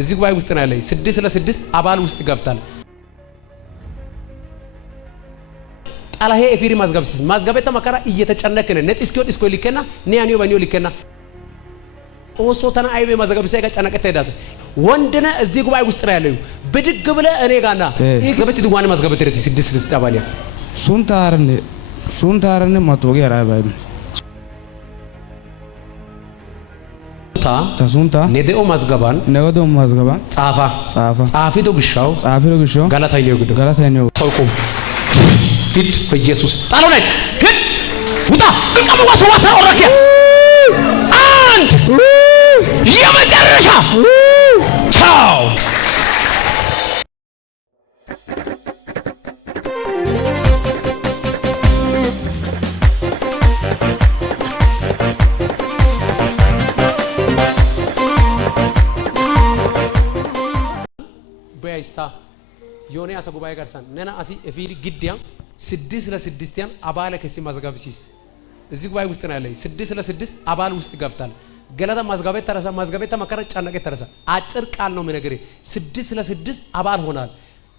እዚህ ጉባኤ ውስጥ ነው ያለኝ 6 ለ6 አባል ውስጥ ይገፍታል ጣላሄ ኤፊሪ ማዝገብሲስ ማዝገበተ መከራ እየተጨነከነ ነጥስኪዮ ዲስኮ ሊከና ኒያኒዮ ባኒዮ ሊከና ኦሶ ተና አይቤ ማዝገብሲስ ጋር ጨነቀተ ዳሰ ወንድነ እዚህ ጉባኤ ውስጥ ነው ያለኝ ብድግ ብለ እኔ ጋና ይገበት ድጓን ማዝገበተ 6 ለ6 አባል ሱንታረነ ማቶጌ አራባይ ታሱንታ ነደኦ ማዝገባን ጻፊዶ ግሻው ጋላታይኔው ግዶ ታውቁም ሂድ በኢየሱስ ጣለው ላይ ሂድ ውጣ እንቀም ዋሰዋሳ ወራኪያ አንድ የመጨረሻ ቻው በያይስታ ዮኔ አሰ ጉባኤ ጋርሳን ነና አሲ ኤፊሪ ግዲያ 6 ለ6 ያን አባለ ከሲ ማዝጋብሲስ እዚህ ጉባኤ ውስጥ ነው ያለኝ 6 ለ6 አባል ውስጥ ይገፍታል ገለታ ማዝጋቤት ተረሳ ማዝጋቤት ተመከረ ጫነቀ ተረሳ አጭር ቃል ነው ምነገሬ 6 ለ6 አባል ሆናል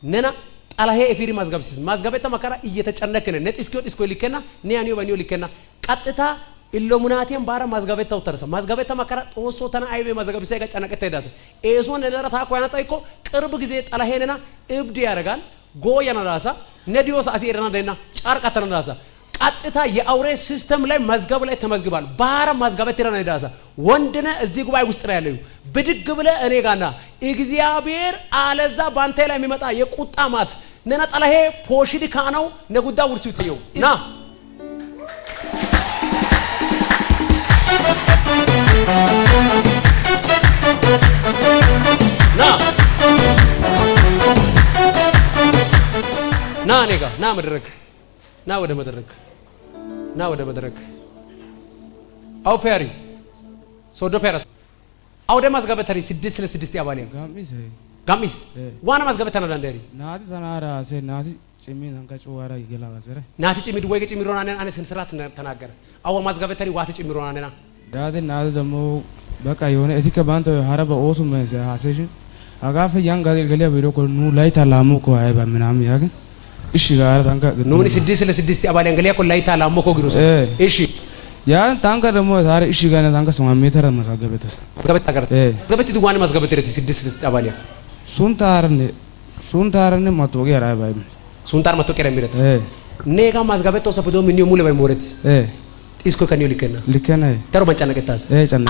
ነና ጣላሄ ኤፊሪ ማዝጋብሲስ ማዝጋቤት ተመከረ እየተጨነከነ ነጥስኪዮ ዲስኮ ሊከና ኒያኒዮ ባኒዮ ሊከና ቀጥታ ኢሉሚናቲን ባራ ማዝጋቤት ተውተረሳ ማዝጋቤት ተመከረ ጦሶ ተና አይቤ ማዝጋብሲስ ጋር ጫነቀ ተዳሰ ኤሶን ነደረታ ቆያና ታይኮ ቅርብ ጊዜ ጣላሄነና እብድ ያረጋል ጎያና ራሳ ነዲዮስ አሲረና ደና ጫርቃተና ራሳ ቀጥታ የአውሬ ሲስተም ላይ መዝገብ ላይ ተመዝግባል ባራ ማዝጋቤት ተራና ዳሳ ወንድነ እዚህ ጉባኤ ውስጥ ነው ያለው ብድግ ብለ እኔ ጋና እግዚአብሔር አለዛ ባንተ ላይ የሚመጣ የቁጣ ማት ነና ጣላሄ ፖሽዲ ካናው ነጉዳ ውርሲው ተየው ና ና ኔጋ ና መድረክ ና ወደ መድረክ አው ፌሪ ሶዶ ፌራስ አው ደማስ ገበተሪ 6 ለ6 ያባለ ጋሚስ ዋና ማስገበተና ዳንደሪ ናቲ ተናራ ሰ ናቲ ጭሚን አንካጭዋራ ይገላጋሰረ ናቲ ጭሚድ ወይ ጭሚሮና አነ ስንስራት ተናገረ አው ማስገበተሪ ዋቲ ጭሚሮና ነና ናቲ ደሞ በቃ የሆነ እቲከ ባንተ ሀረበ ኦሱ መዘ ሀሰሽ አጋፈ ያን ጋር ገለ ቢሮ ኮኑ ላይ ታላሙ ኮ አይባ ምናምን ያገን እሺ ጋር ታንካ ኖኒ 6 ለ6 አባል አንገሊያ ኮ ላይ ታላሙ ኮ ግሩስ እሺ ያን ታንካ ደሞ ታሪ እሺ ጋር ታንካ 8 ሜትር ማስገበተስ ገበቲ ድጓን ማስገበተሪ 6 ለ6 አባል ሱንታረነ ማቶጌ አራባይ ሱንታር ማቶጌ ረሚረት ኔጋ ማስገበቶ ሰፈዶ ምን ሙሉ ባይሞረት ኢስኮ ከኒዮ ሊከና ተሮ መንጫነቀታስ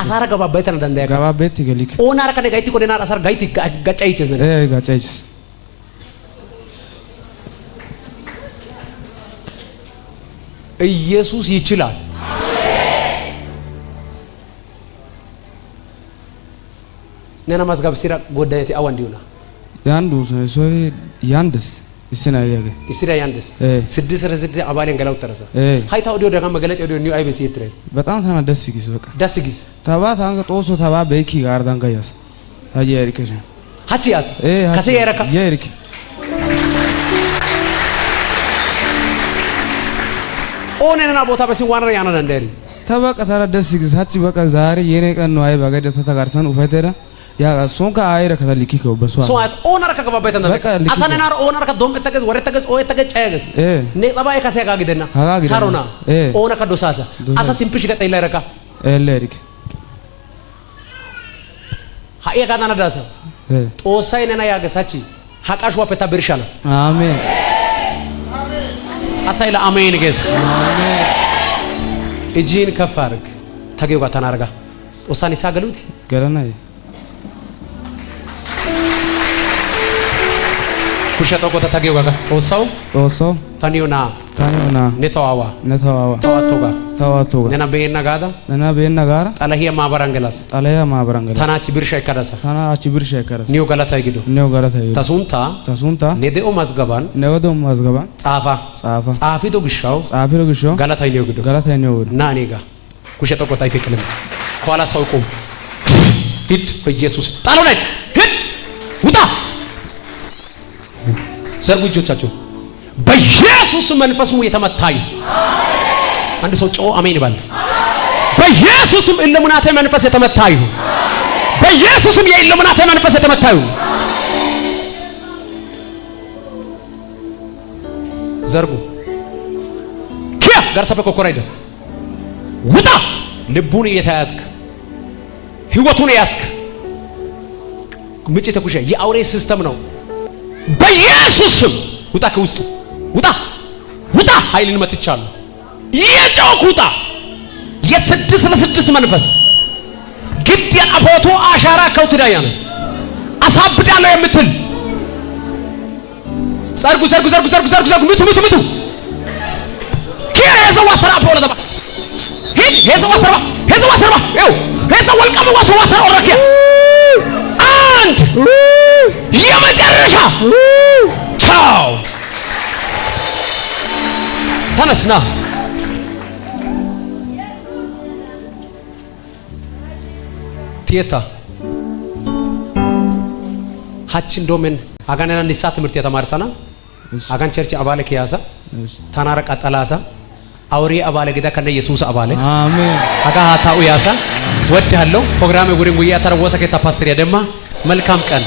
አሳራ ገባበት ተንዳንዳ ገባበት ይገሊክ ኦናራ ከነ ጋይቲ ኮደና አሳራ ጋይቲ ጋጫይቸስ ጋጫይስ ኢየሱስ ይችላል አሜን ነና ማስጋብ ሲራ ጎዳይቲ አዋንዲውና ያንዱ ሶይ ያንድስ ይስና ያንድስ 6 ለ6 አባሌን ገላው ተረሰ ሃይታ ኦዲዮ ደጋ መገለጥ ኦዲዮ ኒው አይቤሲ ይትረ በጣም ታና ደስ ይግስ በቃ ደስ ይግስ ተባ ታንገ ጦሶ ተባ በኪ ጋር ዳንጋያስ አየሪከሽ ሃቺያስ ከሰ የረካ የሪክ ኦነና ቦታ በሲዋና ያና ዳንደሪ ተባቀ ታራ ደስ ይግስ ሃቺ በቃ ዛሬ የኔ ቀን ነው አይ ባገደ ተተጋርሰን ኡፈተራ ያ ሶንካ አይረ ከተልኪከው በሷ ሶአት ኦነር ከገባበት እና አሳነናር ኦነር ከዶም ተገዝ ወረ ተገዝ ኦይ ተገዝ ጫያገዝ ነጥባይ ከሰጋ ግደና ሳሮና ኦነር ከዶሳሳ አሳ ሲምፕሽ ገጠ ይላረካ ኤሌሪክ ሃያ ጋና ዳሳ ጦሳይ ነና ያገሳቺ ሐቃሽ ወፈታ ብርሻላ አሜን አሳይላ አሜን ገስ አሜን እጂን ከፋርክ ተገው ጋር ተናርጋ ጦሳኒ ሳገሉት ገረናይ ኩሸቶ ቆታ ታገው ጋር ጦሳው ታኒዮና ነተዋዋ ተዋቶጋ ነና በየና ጋራ ጣላሂያ ማበራንገላስ ታናቺ ብርሻ ይከራሳ ኒዮ ገላታ ይግዶ ታሱንታ ነደኦ ማዝገባን ጻፊዶ ግሻው ገላታ ይግዶ ና ኔጋ ኩሸቶ ቆታ ይፈቅልም ኋላ ሰውቁም ሂድ በኢየሱስ ጣለው ላይ ሂድ ውጣ ዘርጉ እጆቻችሁ በኢየሱስ መንፈስሙ የተመታዩ አሜን አንድ ሰው ጮ አሜን ይባል በኢየሱስም ኢሉሚናቲ መንፈስ የተመታዩ በኢየሱስም የኢሉሚናቲ መንፈስ የተመታዩ ዘርጉ ኪያ ጋር ሰበከ ኮራይደ ውጣ ልቡን እየተያዝክ ህይወቱን ያዝክ ምጭ ተኩሻ የአውሬ ሲስተም ነው በኢየሱስም ውጣ ከውስጡ ውጣ ውጣ ኃይልን መትቻለሁ የጮክ ውጣ የስድስት ለስድስት መንፈስ ግድ የአፎቶ አሻራ ከውትዳያ ነው አሳብዳለሁ የምትል ሰርጉ ምቱ ከየዘዋ ሰራ ፖለ ደባ ሂድ የዘዋ ሰራ ይው የዘዋ ወልቀም ዋሰዋ ሰራ ወረከ አንድ የመጨረሻ ቻው ተነስና ቲታ ሀችን ዶሜን አጋነና ንሳ ትምህርት የተማርሰና አጋን ቸርች አባለ ከያሳ ታናረ ቀጠላሳ አውሪ አባለ ገዳ ከነ ኢየሱስ አባለ አሜን አጋ ታው ያሳ ወድሃለሁ ፕሮግራም ጉሪን ጉያ ተረወሰ ከታ ፓስተር ያደማ መልካም ቀን